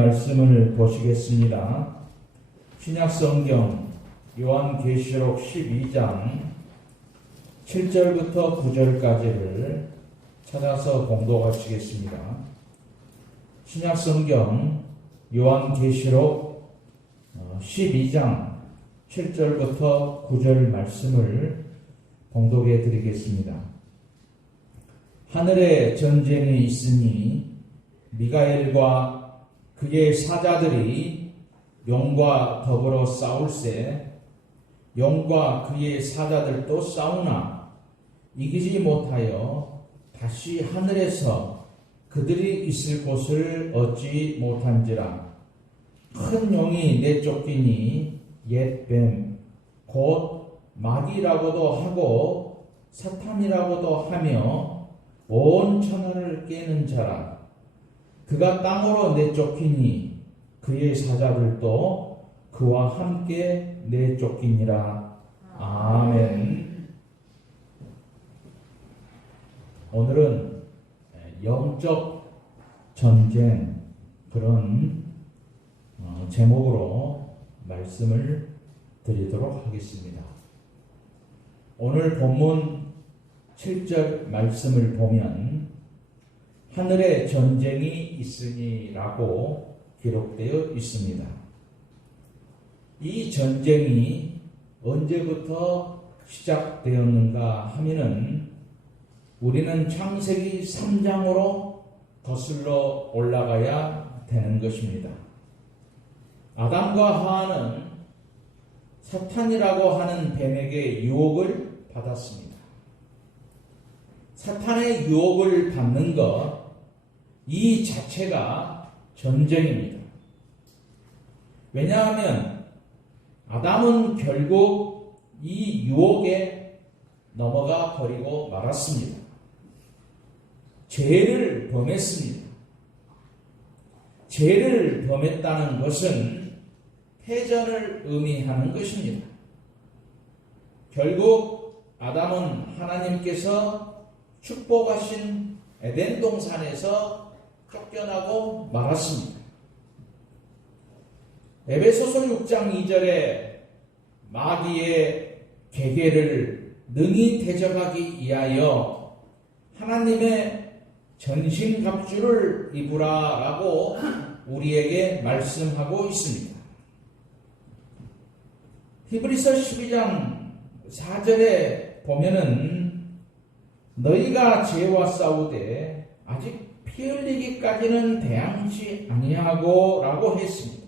말씀을 보시겠습니다. 신약성경 요한계시록 12장 7절부터 9절까지를 찾아서 봉독하시겠습니다. 신약성경 요한계시록 12장 7절부터 9절 말씀을 봉독해 드리겠습니다. 하늘에 전쟁이 있으니 미가엘과 그의 사자들이 용과 더불어 싸울세 용과 그의 사자들도 싸우나 이기지 못하여 다시 하늘에서 그들이 있을 곳을 얻지 못한지라. 큰 용이 내쫓기니 옛뱀 곧 마귀라고도 하고 사탄이라고도 하며 온 천하를 깨는 자라. 그가 땅으로 내쫓기니 그의 사자들도 그와 함께 내쫓기니라. 아멘. 오늘은 영적 전쟁 그런 제목으로 말씀을 드리도록 하겠습니다. 오늘 본문 7절 말씀을 보면 하늘에 전쟁이 있으니라고 기록되어 있습니다. 이 전쟁이 언제부터 시작되었는가 하면은 우리는 창세기 3장으로 거슬러 올라가야 되는 것입니다. 아담과 하와는 사탄이라고 하는 뱀에게 유혹을 받았습니다. 사탄의 유혹을 받는 것, 이 자체가 전쟁입니다. 왜냐하면 아담은 결국 이 유혹에 넘어가 버리고 말았습니다. 죄를 범했습니다. 죄를 범했다는 것은 패전을 의미하는 것입니다. 결국 아담은 하나님께서 축복하신 에덴 동산에서 쫓겨나고 말았습니다. 에베소서 6장 2절에 마귀의 계계를 능히 대적하기 위하여 하나님의 전신갑주를 입으라라고 우리에게 말씀하고 있습니다. 히브리서 12장 4절에 보면은 너희가 죄와 싸우되 아직 피 흘리기까지는 대항치 아니하고 라고 했습니다.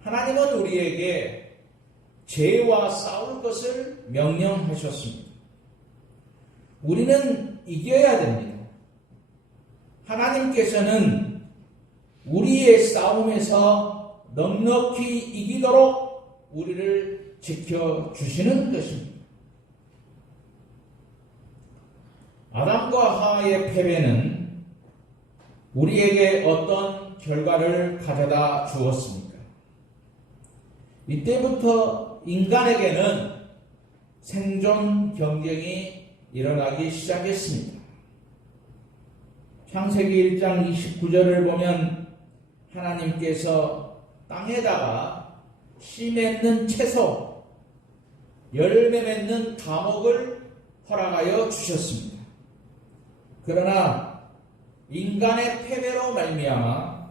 하나님은 우리에게 죄와 싸울 것을 명령하셨습니다. 우리는 이겨야 됩니다. 하나님께서는 우리의 싸움에서 넉넉히 이기도록 우리를 지켜주시는 것입니다. 아담과 하와의 패배는 우리에게 어떤 결과를 가져다 주었습니까? 이때부터 인간에게는 생존 경쟁이 일어나기 시작했습니다. 창세기 1장 29절을 보면 하나님께서 땅에다가 씨 맺는 채소, 열매 맺는 과목을 허락하여 주셨습니다. 그러나 인간의 패배로 말미암아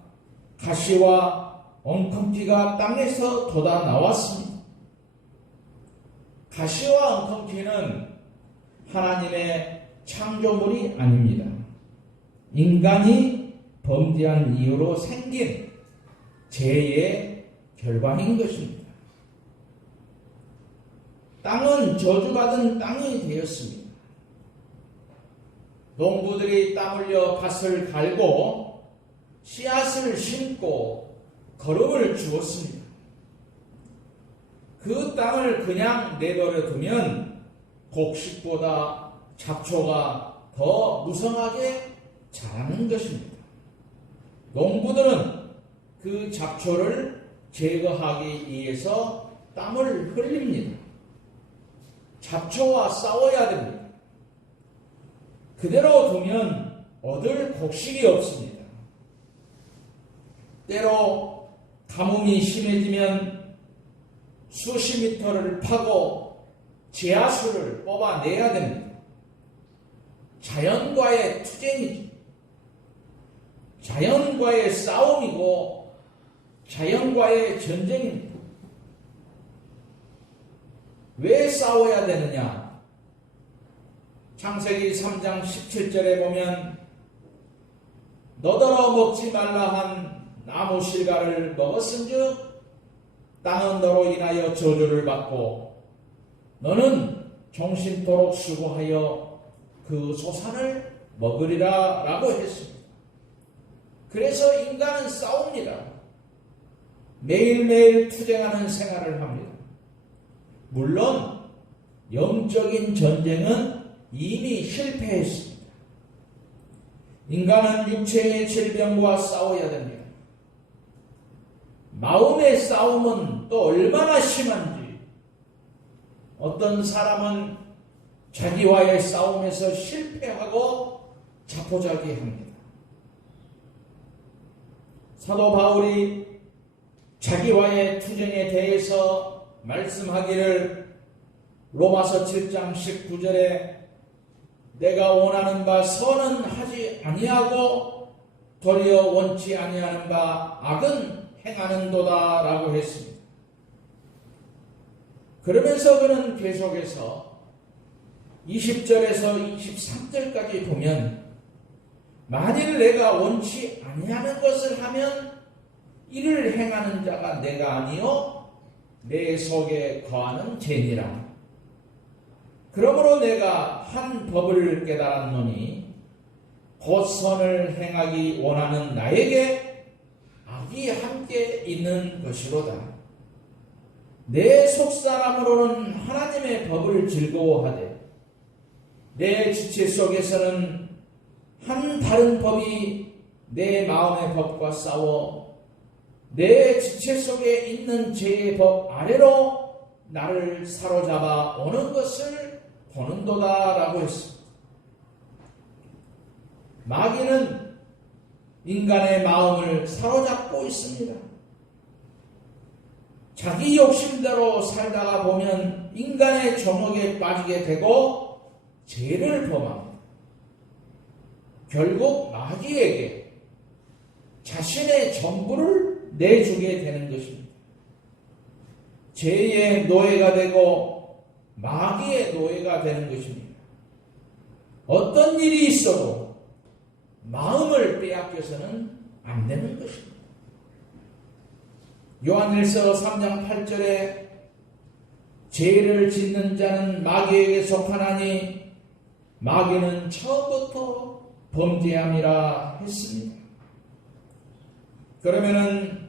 가시와 엉겅퀴가 땅에서 돋아 나왔습니다. 가시와 엉겅퀴는 하나님의 창조물이 아닙니다. 인간이 범죄한 이유로 생긴 죄의 결과인 것입니다. 땅은 저주받은 땅이 되었습니다. 농부들이 땀 흘려 밭을 갈고 씨앗을 심고 거름을 주었습니다. 그 땅을 그냥 내버려 두면 곡식보다 잡초가 더 무성하게 자라는 것입니다. 농부들은 그 잡초를 제거하기 위해서 땀을 흘립니다. 잡초와 싸워야 됩니다. 그대로 두면 얻을 곡식이 없습니다. 때로 가뭄이 심해지면 수십 미터를 파고 지하수를 뽑아내야 됩니다. 자연과의 투쟁이죠. 자연과의 싸움이고 자연과의 전쟁입니다. 왜 싸워야 되느냐? 창세기 3장 17절에 보면 너더러 먹지 말라 한 나무 실과를 먹었은즉 땅은 너로 인하여 저주를 받고 너는 종신토록 수고하여 그 소산을 먹으리라 라고 했습니다. 그래서 인간은 싸웁니다. 매일매일 투쟁하는 생활을 합니다. 물론 영적인 전쟁은 이미 실패했습니다. 인간은 육체의 질병과 싸워야 됩니다. 마음의 싸움은 또 얼마나 심한지 어떤 사람은 자기와의 싸움에서 실패하고 자포자기합니다. 사도 바울이 자기와의 투쟁에 대해서 말씀하기를 로마서 7장 19절에 내가 원하는 바 선은 하지 아니하고 도리어 원치 아니하는 바 악은 행하는도다 라고 했습니다. 그러면서 그는 계속해서 20절에서 23절까지 보면 만일 내가 원치 아니하는 것을 하면 이를 행하는 자가 내가 아니요 내 속에 거하는 죄니라. 그러므로 내가 한 법을 깨달았노니 곧 선을 행하기 원하는 나에게 악이 함께 있는 것이로다. 내 속사람으로는 하나님의 법을 즐거워하되 내 지체 속에서는 한 다른 법이 내 마음의 법과 싸워 내 지체 속에 있는 죄의 법 아래로 나를 사로잡아 오는 것을 보는도다 라고 했습니다. 마귀는 인간의 마음을 사로잡고 있습니다. 자기 욕심대로 살다가 보면 인간의 정욕에 빠지게 되고 죄를 범합니다. 결국 마귀에게 자신의 전부를 내주게 되는 것입니다. 죄의 노예가 되고 마귀의 노예가 되는 것입니다. 어떤 일이 있어도 마음을 빼앗겨서는 안 되는 것입니다. 요한일서 3장 8절에 죄를 짓는 자는 마귀에게 속하나니 마귀는 처음부터 범죄함이라 했습니다. 그러면은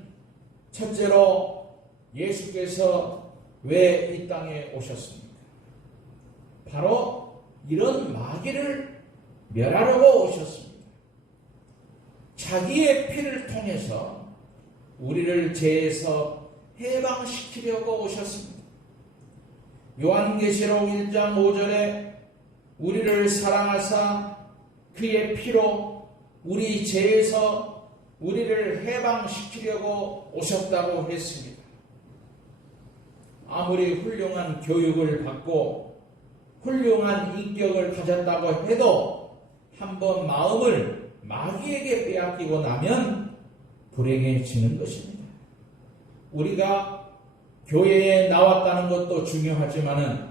첫째로 예수께서 왜 이 땅에 오셨습니까? 바로 이런 마귀를 멸하려고 오셨습니다. 자기의 피를 통해서 우리를 죄에서 해방시키려고 오셨습니다. 요한계시록 1장 5절에 우리를 사랑하사 그의 피로 우리 죄에서 우리를 해방시키려고 오셨다고 했습니다. 아무리 훌륭한 교육을 받고 훌륭한 인격을 가졌다고 해도 한번 마음을 마귀에게 빼앗기고 나면 불행해지는 것입니다. 우리가 교회에 나왔다는 것도 중요하지만은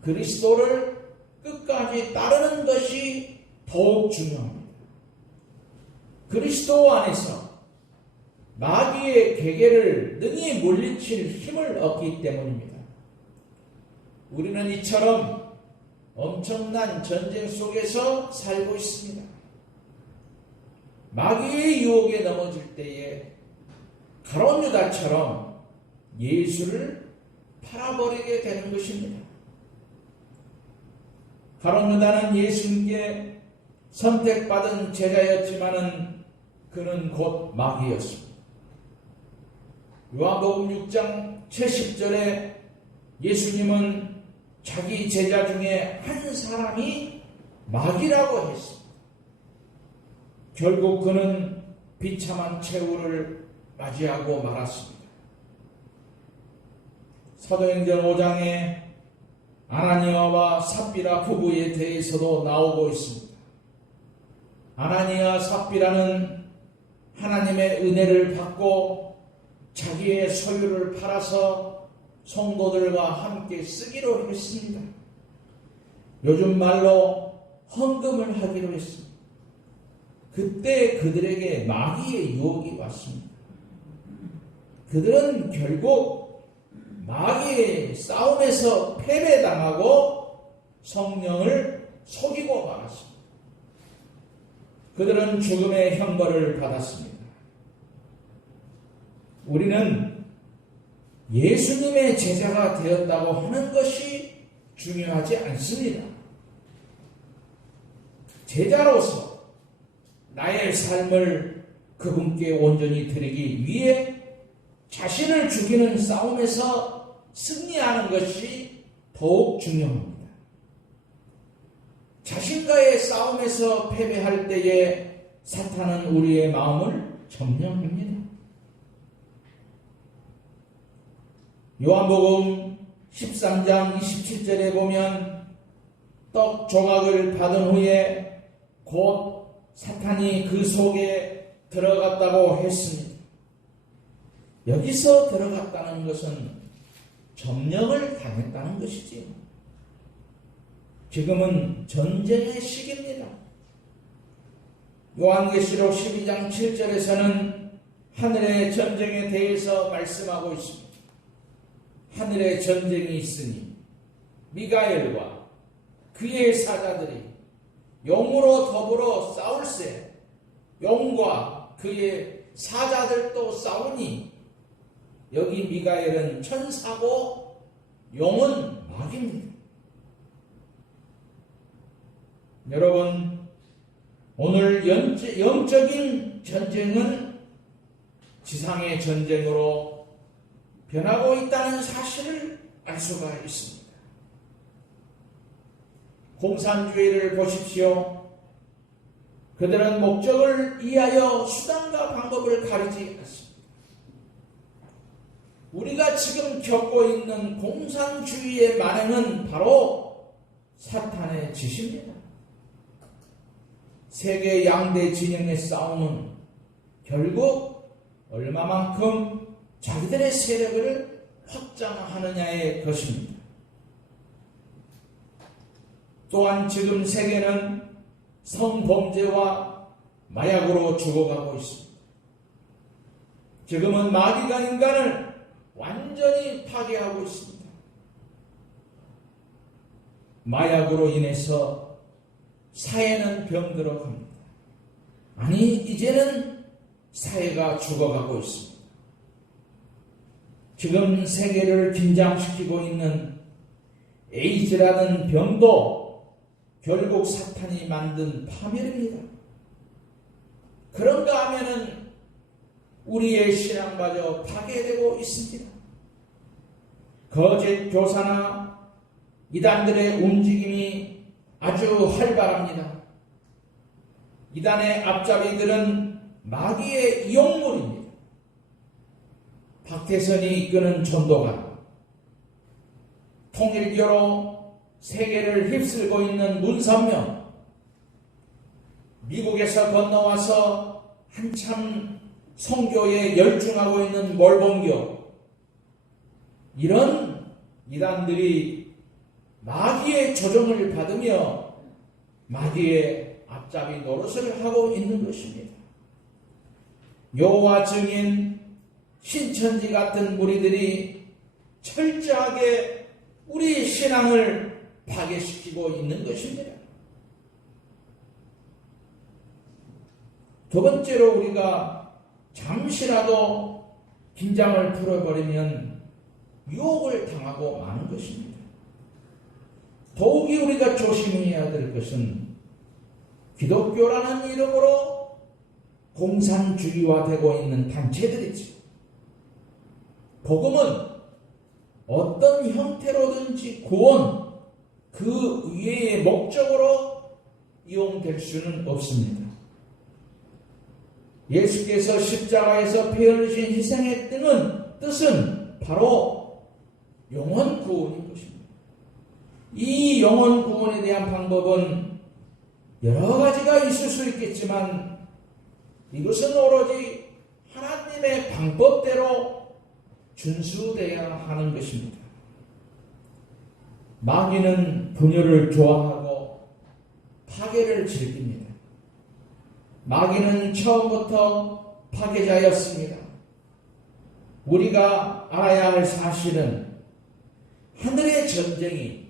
그리스도를 끝까지 따르는 것이 더욱 중요합니다. 그리스도 안에서 마귀의 계계를 능히 물리칠 힘을 얻기 때문입니다. 우리는 이처럼 엄청난 전쟁 속에서 살고 있습니다. 마귀의 유혹에 넘어질 때에 가룟 유다처럼 예수를 팔아버리게 되는 것입니다. 가룟 유다는 예수님께 선택받은 제자였지만은 그는 곧 마귀였습니다. 요한복음 6장 70절에 예수님은 자기 제자 중에 한 사람이 마귀라고 했습니다. 결국 그는 비참한 최후를 맞이하고 말았습니다. 사도행전 5장에 아나니아와 삽비라 부부에 대해서도 나오고 있습니다. 아나니아 삽비라는 하나님의 은혜를 받고 자기의 소유를 팔아서 성도들과 함께 쓰기로 했습니다. 요즘 말로 헌금을 하기로 했습니다. 그때 그들에게 마귀의 유혹이 왔습니다. 그들은 결국 마귀의 싸움에서 패배당하고 성령을 속이고 말았습니다. 그들은 죽음의 형벌을 받았습니다. 우리는 예수님의 제자가 되었다고 하는 것이 중요하지 않습니다. 제자로서 나의 삶을 그분께 온전히 드리기 위해 자신을 죽이는 싸움에서 승리하는 것이 더욱 중요합니다. 자신과의 싸움에서 패배할 때에 사탄은 우리의 마음을 점령합니다. 요한복음 13장 27절에 보면 떡 조각을 받은 후에 곧 사탄이 그 속에 들어갔다고 했습니다. 여기서 들어갔다는 것은 점령을 당했다는 것이지요. 지금은 전쟁의 시기입니다. 요한계시록 12장 7절에서는 하늘의 전쟁에 대해서 말씀하고 있습니다. 하늘의 전쟁이 있으니 미가엘과 그의 사자들이 용으로 더불어 싸울세. 용과 그의 사자들도 싸우니, 여기 미가엘은 천사고 용은 마귀입니다. 여러분, 오늘 영적인 전쟁은 지상의 전쟁으로 변하고 있다는 사실을 알 수가 있습니다. 공산주의를 보십시오. 그들은 목적을 이하여 수단과 방법을 가리지 않습니다. 우리가 지금 겪고 있는 공산주의의 만행은 바로 사탄의 짓입니다. 세계 양대 진영의 싸움은 결국 얼마만큼 자기들의 세력을 확장하느냐의 것입니다. 또한 지금 세계는 성범죄와 마약으로 죽어가고 있습니다. 지금은 마귀가 인간을 완전히 파괴하고 있습니다. 마약으로 인해서 사회는 병들어갑니다. 아니, 이제는 사회가 죽어가고 있습니다. 지금 세계를 긴장시키고 있는 에이즈라는 병도 결국 사탄이 만든 파멸입니다. 그런가 하면은 우리의 신앙마저 파괴되고 있습니다. 거짓 교사나 이단들의 움직임이 아주 활발합니다. 이단의 앞잡이들은 마귀의 이용물입니다. 박태선이 이끄는 전도가 통일교로 세계를 휩쓸고 있는 문선명, 미국에서 건너와서 한참 선교에 열중하고 있는 몰봉교, 이런 이단들이 마귀의 조종을 받으며 마귀의 앞잡이 노릇을 하고 있는 것입니다. 여호와 증인, 신천지 같은 무리들이 철저하게 우리 신앙을 파괴시키고 있는 것입니다. 두 번째로, 우리가 잠시라도 긴장을 풀어버리면 유혹을 당하고 마는 것입니다. 더욱이 우리가 조심해야 될 것은 기독교라는 이름으로 공산주의화되고 있는 단체들이죠. 복음은 어떤 형태로든지 구원, 그 위의 목적으로 이용될 수는 없습니다. 예수께서 십자가에서 피 흘리신 희생의 뜻은 바로 영혼 구원인 것입니다. 이 영혼 구원에 대한 방법은 여러 가지가 있을 수 있겠지만 이것은 오로지 하나님의 방법대로 준수되어야 하는 것입니다. 마귀는 분열을 좋아하고 파괴를 즐깁니다. 마귀는 처음부터 파괴자였습니다. 우리가 알아야 할 사실은 하늘의 전쟁이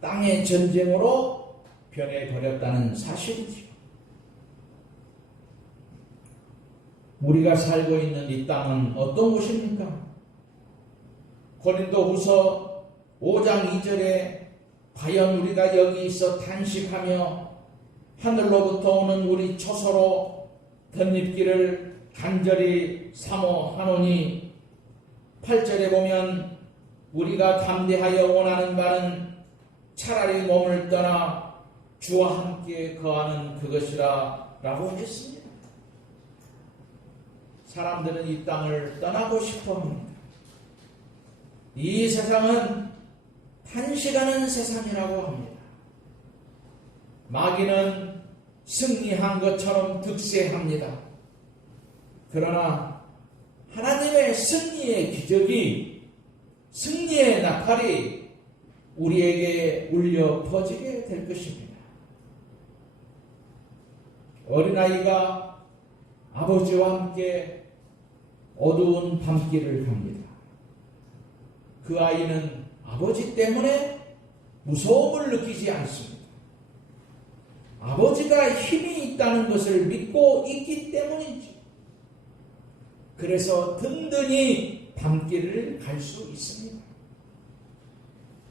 땅의 전쟁으로 변해버렸다는 사실이지요. 우리가 살고 있는 이 땅은 어떤 곳입니까? 고린도후서 5장 2절에 과연 우리가 여기 있어 탄식하며 하늘로부터 오는 우리 처소로 덧입기를 간절히 사모하노니 8절에 보면 우리가 담대하여 원하는 바는 차라리 몸을 떠나 주와 함께 거하는 그것이라 라고 했습니다. 사람들은 이 땅을 떠나고 싶어 합니다. 이 세상은 탄식하는 세상이라고 합니다. 마귀는 승리한 것처럼 득세합니다. 그러나 하나님의 승리의 기적이, 승리의 나팔이 우리에게 울려 퍼지게 될 것입니다. 어린아이가 아버지와 함께 어두운 밤길을 갑니다. 그 아이는 아버지 때문에 무서움을 느끼지 않습니다. 아버지가 힘이 있다는 것을 믿고 있기 때문이지. 그래서 든든히 밤길을 갈 수 있습니다.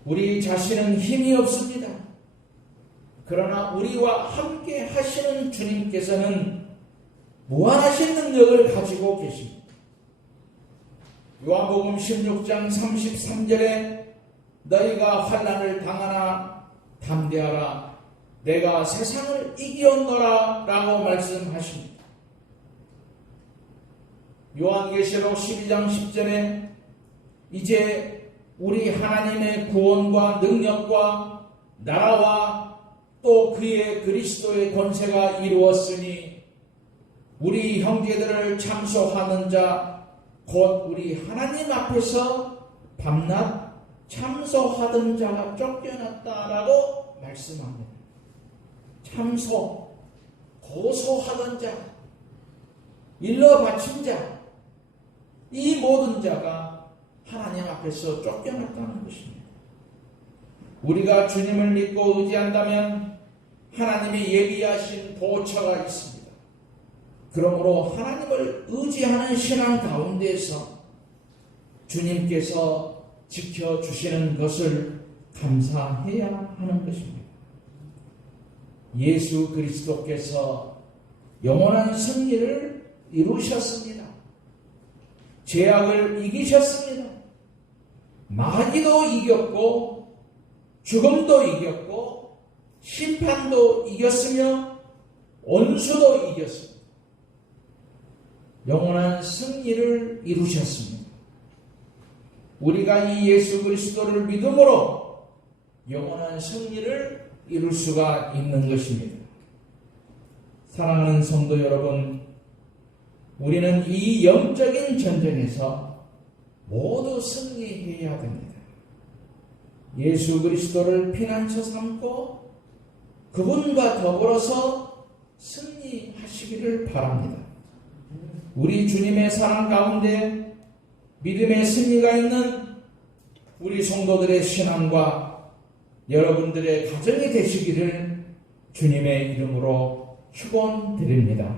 우리 자신은 힘이 없습니다. 그러나 우리와 함께 하시는 주님께서는 무한하신 능력을 가지고 계십니다. 요한복음 16장 33절에 너희가 환난을 당하나 담대하라 내가 세상을 이겼노라 라고 말씀하십니다. 요한계시록 12장 10절에 이제 우리 하나님의 구원과 능력과 나라와 또 그의 그리스도의 권세가 이루었으니 우리 형제들을 참소하는 자 곧 우리 하나님 앞에서 밤낮 참소하던 자가 쫓겨났다라고 말씀합니다. 참소, 고소하던 자, 일러 바친 자, 이 모든 자가 하나님 앞에서 쫓겨났다는 것입니다. 우리가 주님을 믿고 의지한다면 하나님이 예비하신 보처가 있습니다. 그러므로 하나님을 의지하는 신앙 가운데에서 주님께서 지켜주시는 것을 감사해야 하는 것입니다. 예수 그리스도께서 영원한 승리를 이루셨습니다. 죄악을 이기셨습니다. 마귀도 이겼고 죽음도 이겼고 심판도 이겼으며 원수도 이겼습니다. 영원한 승리를 이루셨습니다. 우리가 이 예수 그리스도를 믿음으로 영원한 승리를 이룰 수가 있는 것입니다. 사랑하는 성도 여러분, 우리는 이 영적인 전쟁에서 모두 승리해야 됩니다. 예수 그리스도를 피난처 삼고 그분과 더불어서 승리하시기를 바랍니다. 우리 주님의 사랑 가운데 믿음의 승리가 있는 우리 성도들의 신앙과 여러분들의 가정이 되시기를 주님의 이름으로 축원드립니다.